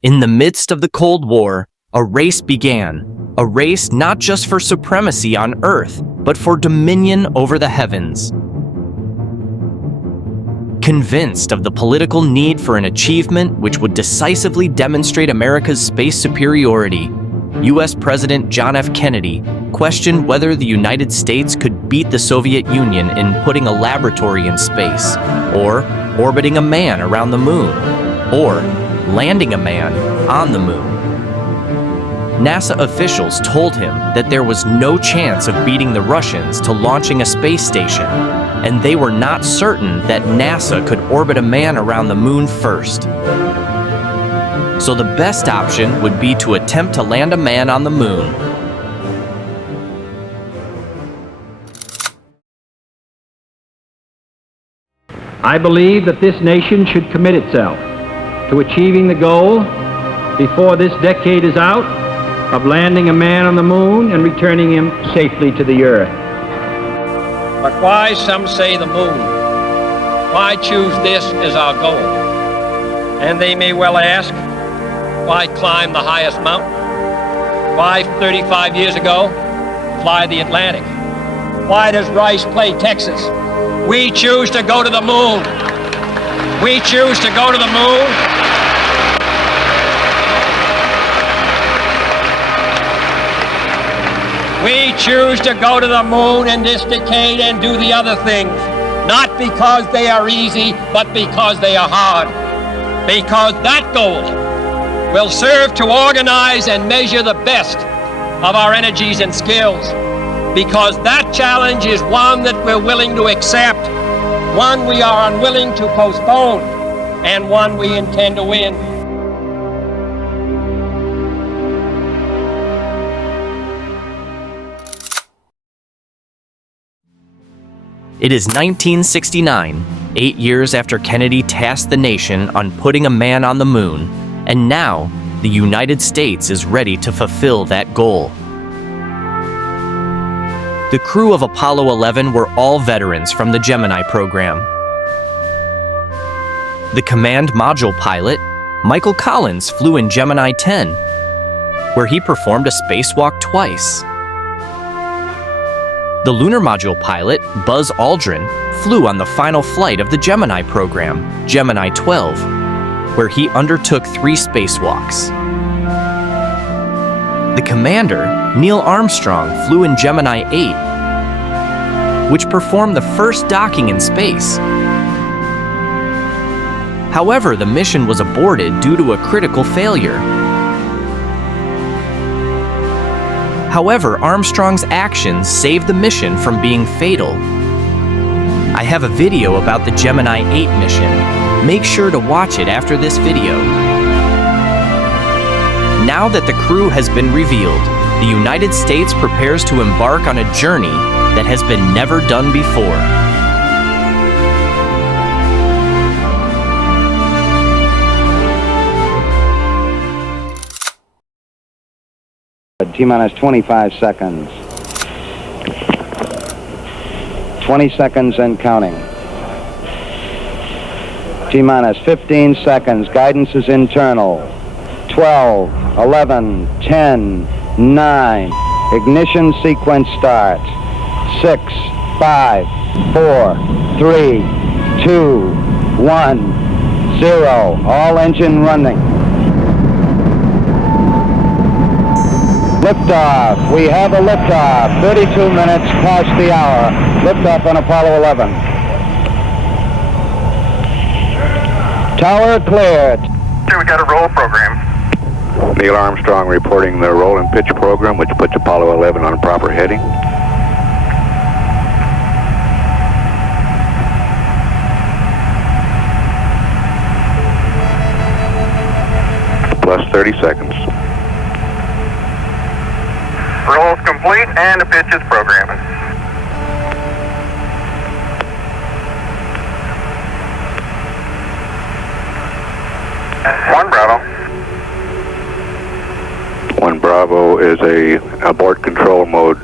In the midst of the Cold War, a race began. A race not just for supremacy on Earth, but for dominion over the heavens. Convinced of the political need for an achievement which would decisively demonstrate America's space superiority, U.S. President John F. Kennedy questioned whether the United States could beat the Soviet Union in putting a laboratory in space, or orbiting a man around the moon, or landing a man on the moon. NASA officials told him that there was no chance of beating the Russians to launching a space station, and they were not certain that NASA could orbit a man around the moon first. So the best option would be to attempt to land a man on the moon. I believe that this nation should commit itself to achieving the goal before this decade is out of landing a man on the moon and returning him safely to the Earth. But why, some say, the moon? Why choose this as our goal? And they may well ask, why climb the highest mountain? Why, 35 years ago, fly the Atlantic? Why does Rice play Texas? We choose to go to the moon. We choose to go to the moon. We choose to go to the moon in this decade and do the other things, not because they are easy, but because they are hard. Because that goal will serve to organize and measure the best of our energies and skills. Because that challenge is one that we're willing to accept, one we are unwilling to postpone, and one we intend to win. It is 1969, 8 years after Kennedy tasked the nation on putting a man on the moon, and now the United States is ready to fulfill that goal. The crew of Apollo 11 were all veterans from the Gemini program. The command module pilot, Michael Collins, flew in Gemini 10, where he performed a spacewalk twice. The lunar module pilot, Buzz Aldrin, flew on the final flight of the Gemini program, Gemini 12, where he undertook 3 spacewalks. The commander, Neil Armstrong, flew in Gemini 8, which performed the first docking in space. However, the mission was aborted due to a critical failure. However, Armstrong's actions saved the mission from being fatal. I have a video about the Gemini 8 mission. Make sure to watch it after this video. Now that the crew has been revealed, the United States prepares to embark on a journey that has been never done before. T-minus 25 seconds. 20 seconds and counting. T-minus 15 seconds. Guidance is internal. 12, 11, 10, 9. Ignition sequence start. 6, 5, 4, 3, 2, 1, 0. All engine running. Liftoff. We have a liftoff. 32 minutes past the hour. Liftoff on Apollo 11. Tower cleared. We got a roll program. Neil Armstrong reporting the roll and pitch program, which puts Apollo 11 on proper heading. Plus 30 seconds. Roll's complete and the pitch is programming. One Bravo. One Bravo is a abort control mode.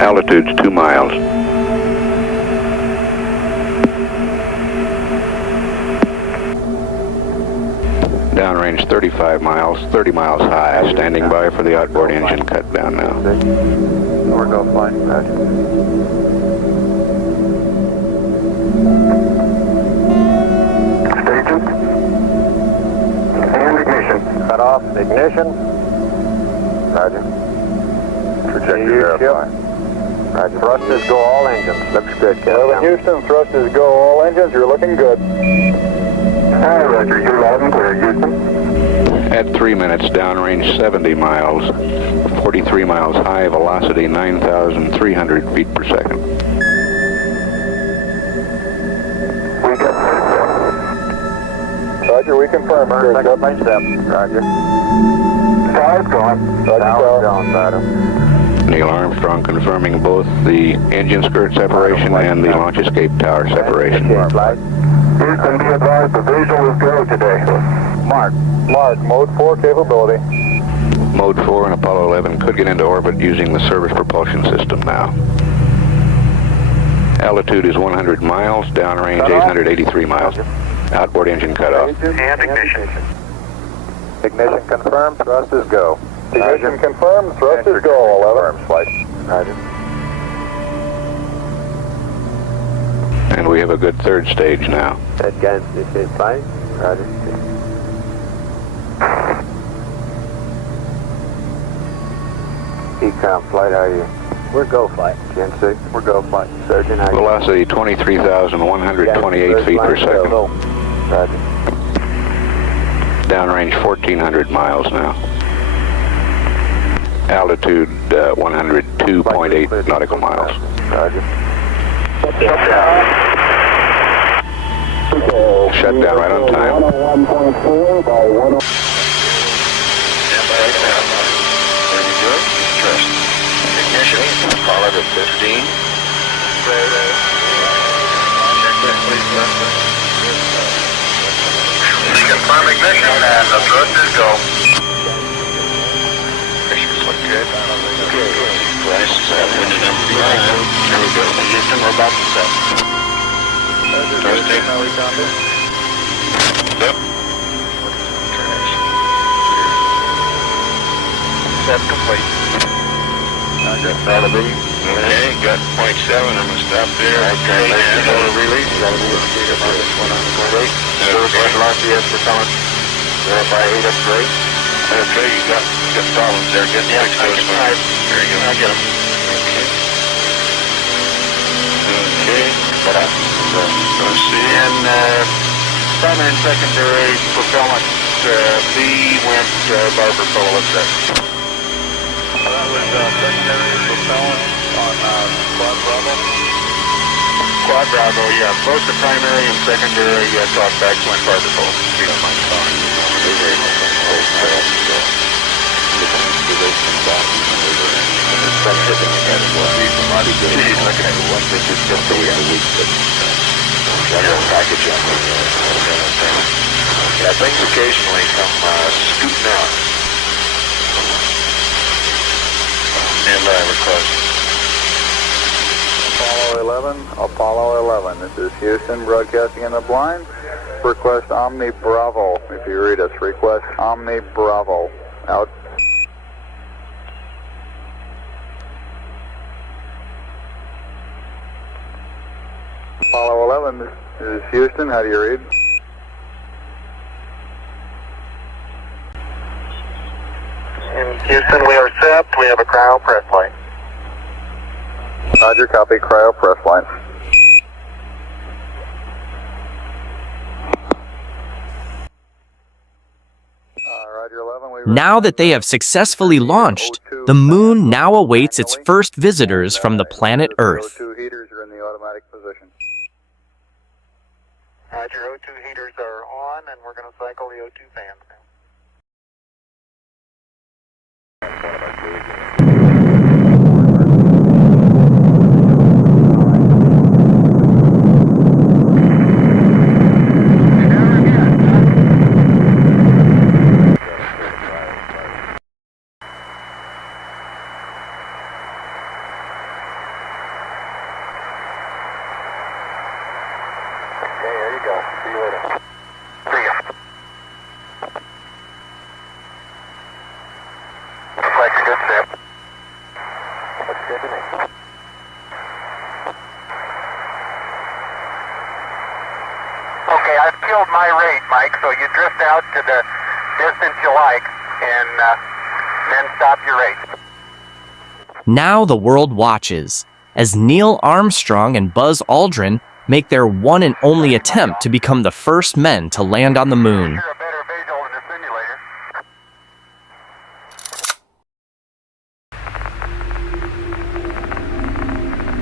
Altitude's 2 miles. Downrange 35 miles, 30 miles high. Standing by for the outboard engine cut down now. We're go flight, roger. Stages. And ignition. Cut off, ignition. Roger. Trajectory verify. Roger. Thrusters go all engines. Looks good, Captain. Houston, thrusters go all engines. You're looking good. Hi, Roger. You're loud and clear, Houston. At 3 minutes, downrange 70 miles, 43 miles high, velocity 9,300 feet per second. We got Roger, we confirm. Second plane step. Roger. Five gone. Sound gone, Roger. Neil Armstrong confirming both the engine skirt separation and the launch escape tower separation. Flight. Houston, be advised, the visual is go today. Mark. Mark, mode 4 capability. Mode 4 and Apollo 11 could get into orbit using the service propulsion system now. Altitude is 100 miles, downrange 883 miles. Outboard engine cut off. And ignition. Ignition confirmed. Thrusters go. Ignition confirmed. Thrusters go. 11. Flight. Roger. And we have a good third stage now. Set guns. This is flight. Roger. Ecom flight, how are you? We're go flight. Gen 6, we're go flight. Surgeon, how are you? Velocity 23,128 feet per second. Roger. Downrange 1,400 miles now. Altitude 102.8 nautical miles. Roger. Shut down right on time. Ignition. Call it at 15. Confirm ignition and the thrusters go. Pressures look good. Glasses up when the number 5. There we go. Houston, we're about to set. Thrusting. Yep. Set complete. That'll be. Okay, got 0.7. I'm going to stop there. Okay, and release. That'll be a speed of -1.8. Surface launch, yes, we're coming. Verify 8 up great. Okay, you got problems there. Get the fix those five. There you go. I get them. Okay. Let's see. And primary and secondary propellant B went Barber Polo, let's say. That was secondary propellant on Quad Bravo. Quad Bravo, yeah. Both the primary and secondary talkbacks went Barber Polo. If you don't mind calling. He's looking at one thing just the way the week, but package on yeah, things occasionally come scooting out. And I request. Apollo 11. This is Houston broadcasting in the blind. Request Omni Bravo. If you read us, request Omni Bravo. Out. Apollo 11, this is Houston. How do you read? In Houston, we are set. We have a cryo press line. Roger, copy. Cryo press line. Roger 11. Now that they have successfully launched, the moon now awaits its first visitors from the planet Earth. O2 heaters are in the automatic position. Roger, O2 heaters are on, and we're going to cycle the O2 fans now. Okay, I've killed my rate, Mike, so you drift out to the distance you like, and then stop your rate. Now the world watches as Neil Armstrong and Buzz Aldrin make their one and only attempt to become the first men to land on the moon. You're a better visual in the simulator.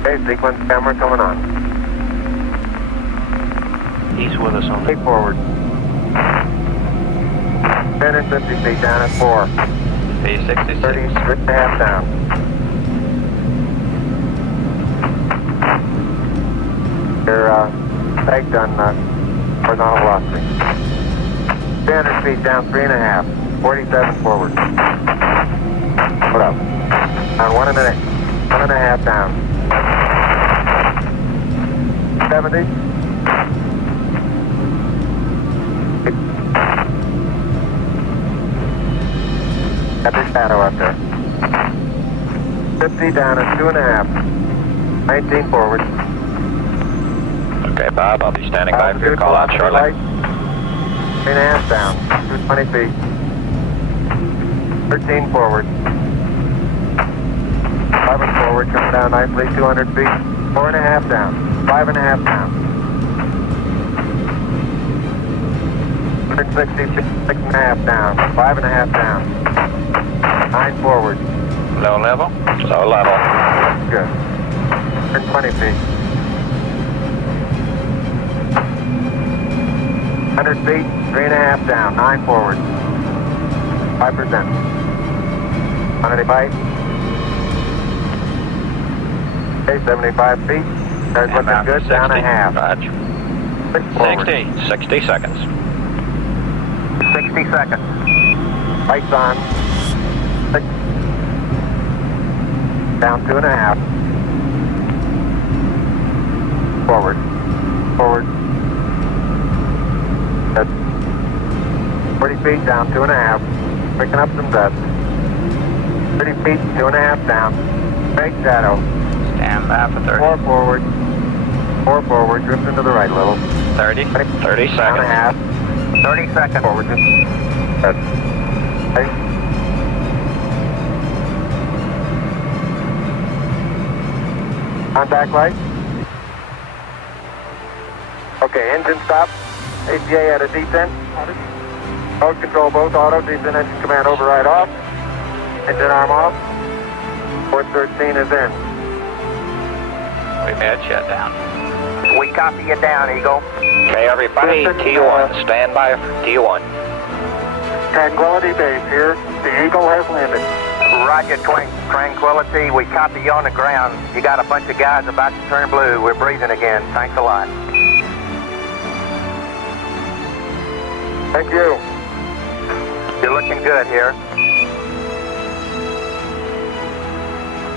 Okay, sequence camera coming on. He's with us on Take forward. 10 and 50 feet down at 4. P66. 30, 3.5 down. Your peg done horizontal velocity. 300 feet down, 3.5. 47 forward. Put up. On 1.5 down. 70. Got the shadow up there. 50 down at 2.5. 19 forward. Okay, Bob, I'll be standing by for your call out shortly. 3.5 down, 220 feet. 13 forward. 11 forward, coming down nicely, 200 feet. 4.5 down, 5.5 down. 160 feet, 6.5 down, 5.5 down. 9 forward. Low level? Low level. Good. 120 feet. 100 feet, 3.5 down, 9 forward. 5%. 185. Okay, 75 feet. There's looking good, 60. down a half. Roger. 6 forward. 60 seconds. 60 seconds. Lights on. 6. Down 2.5. Forward. Forward. Good. 40 feet down 2.5. Picking up some dust. 30 feet, 2.5 down. Big shadow. Stand by for 30. 4 forward. 4 forward. Drifting to the right a little. 30 Down a seconds. half. 30 seconds. Forward. Good. Okay. Contact light. Okay, engine stop. APA at a descent. Mode control both auto. Descent engine command override off. Engine arm off. Port 13 is in. We've had shutdown. We copy you down, Eagle. Okay, everybody, T1. Stand by for T1. Tranquility Base here. The Eagle has landed. Roger, Tranquility. We copy you on the ground. You got a bunch of guys about to turn blue. We're breathing again. Thanks a lot. Thank you. You're looking good here.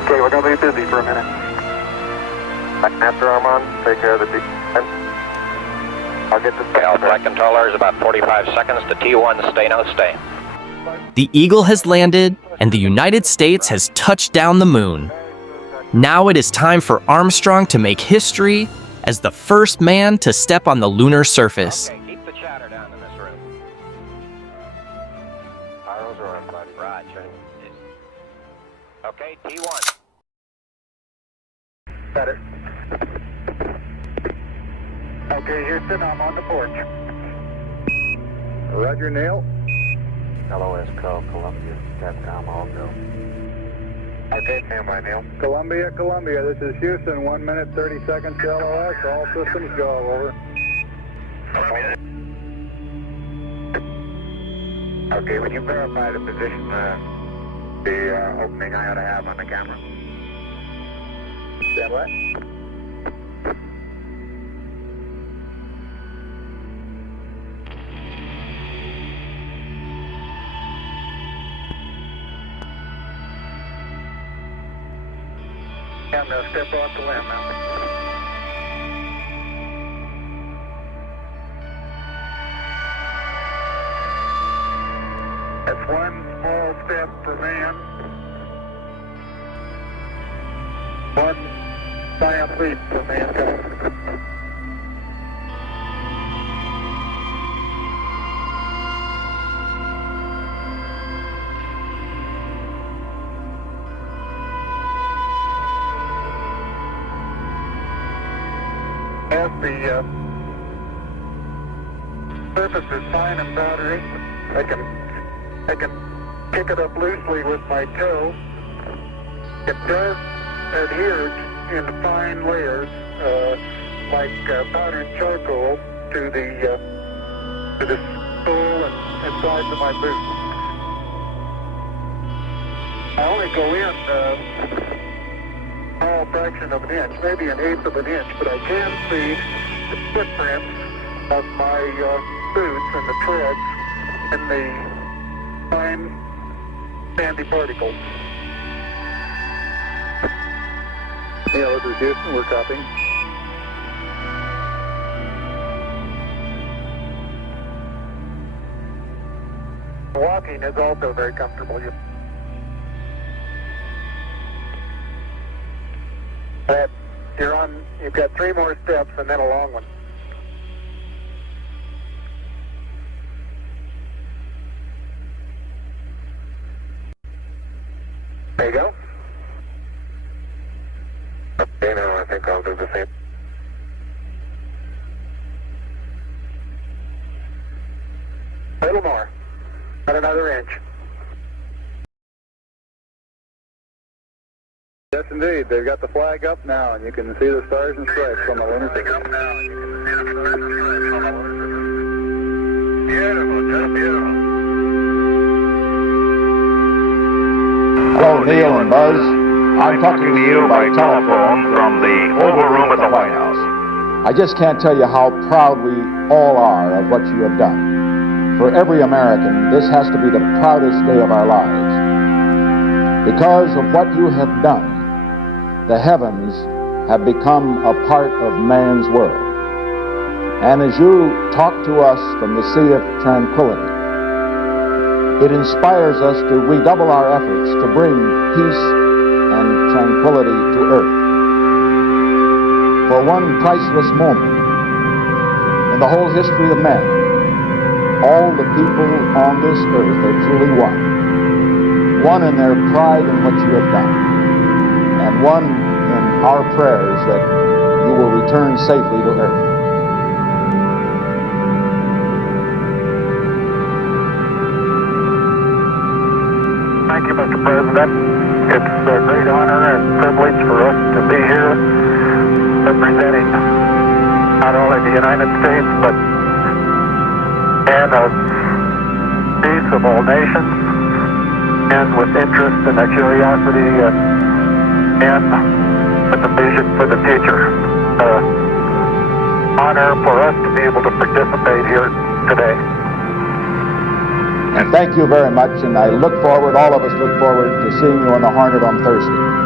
Okay, we're going to be busy for a minute. After Armand, take care of the descent. I'll get the Flight controllers, about 45 seconds to T1. Stay, no stay. The Eagle has landed, and the United States has touched down the moon. Now it is time for Armstrong to make history as the first man to step on the lunar surface. Okay, keep the chatter down in this room. Pyros are on, bud. Roger. Okay, T1. Got it. Okay, Houston, I'm on the porch. Roger, Neil. LOS call, Columbia, Capcom, all go. Okay, stand by, Neil. Columbia, this is Houston. 1 minute, 30 seconds to LOS. All systems go, over. Okay, would you verify the position, the opening I ought to have on the camera? Stand by. I'm going to step off the limb now. That's one small step for man, one giant leap for mankind. The surface is fine and powdery. I can pick it up loosely with my toe. It does adhere in fine layers, like powdered charcoal, to the sole and sides of my boots. I only go in a small fraction of an inch, maybe an eighth of an inch, but I can see the footprints of my boots and the treads in the fine sandy particles. Yeah, this is Houston. We're copying. Walking is also very comfortable. You've got 3 more steps and then a long one. There you go. Okay, now I think I'll do the same. A little more. About another inch. Yes, indeed. They've got the flag up now, and you can see the stars and stripes on the lunar surface. Beautiful, just beautiful. Hello, Neil and Buzz. I'm talking to you by telephone from the Oval Room at the White House. I just can't tell you how proud we all are of what you have done. For every American, this has to be the proudest day of our lives. Because of what you have done, the heavens have become a part of man's world. And as you talk to us from the Sea of Tranquility, it inspires us to redouble our efforts to bring peace and tranquility to Earth. For one priceless moment in the whole history of man, all the people on this earth are truly one. One in their pride in what you have done, and one in our prayers that you will return safely to Earth. Thank you, Mr. President. It's a great honor and privilege for us to be here representing not only the United States, but and a peace of all nations, and with interest and a curiosity and with a vision for the future. Honor for us to be able to participate here today. And thank you very much, and I look forward, all of us look forward to seeing you on the Hornet on Thursday.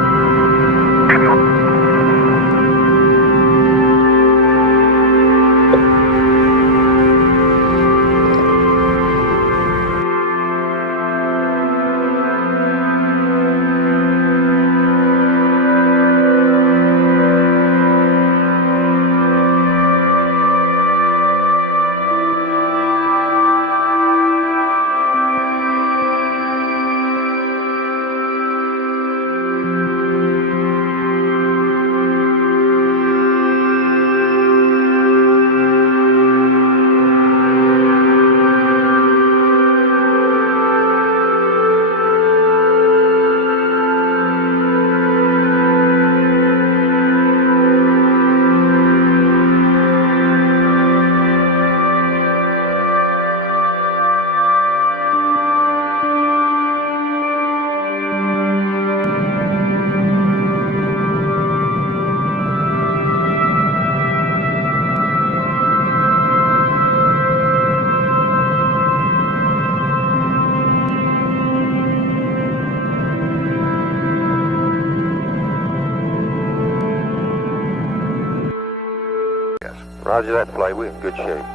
Roger that, flight. We're in good shape.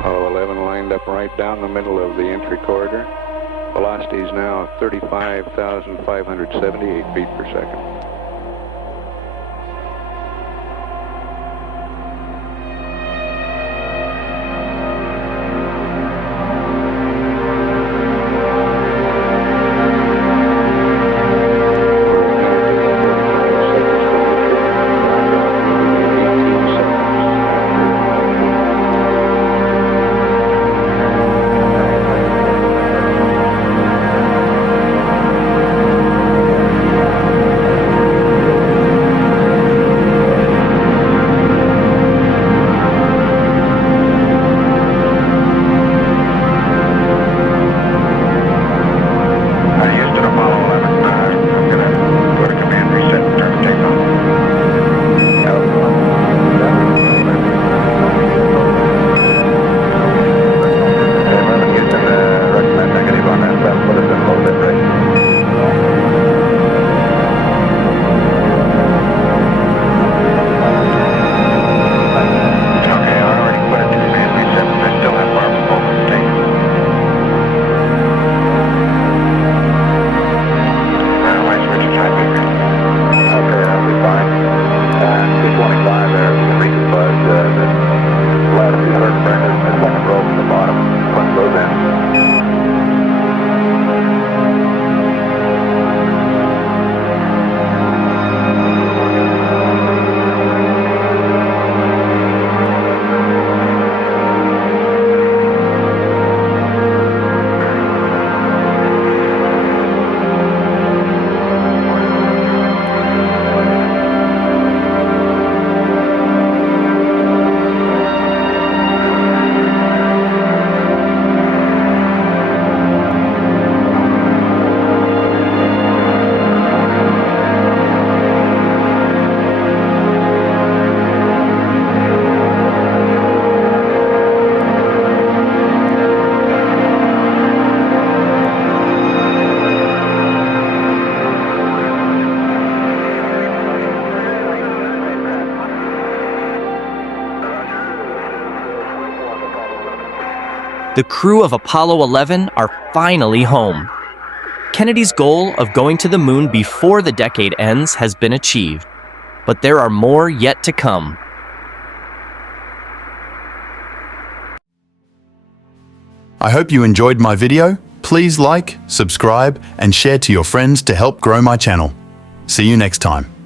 Apollo 11 lined up right down the middle of the entry corridor. Velocity is now 35,578 feet per second. the crew of Apollo 11 are finally home. Kennedy's goal of going to the moon before the decade ends has been achieved, but there are more yet to come. I hope you enjoyed my video. Please like, subscribe, and share to your friends to help grow my channel. See you next time.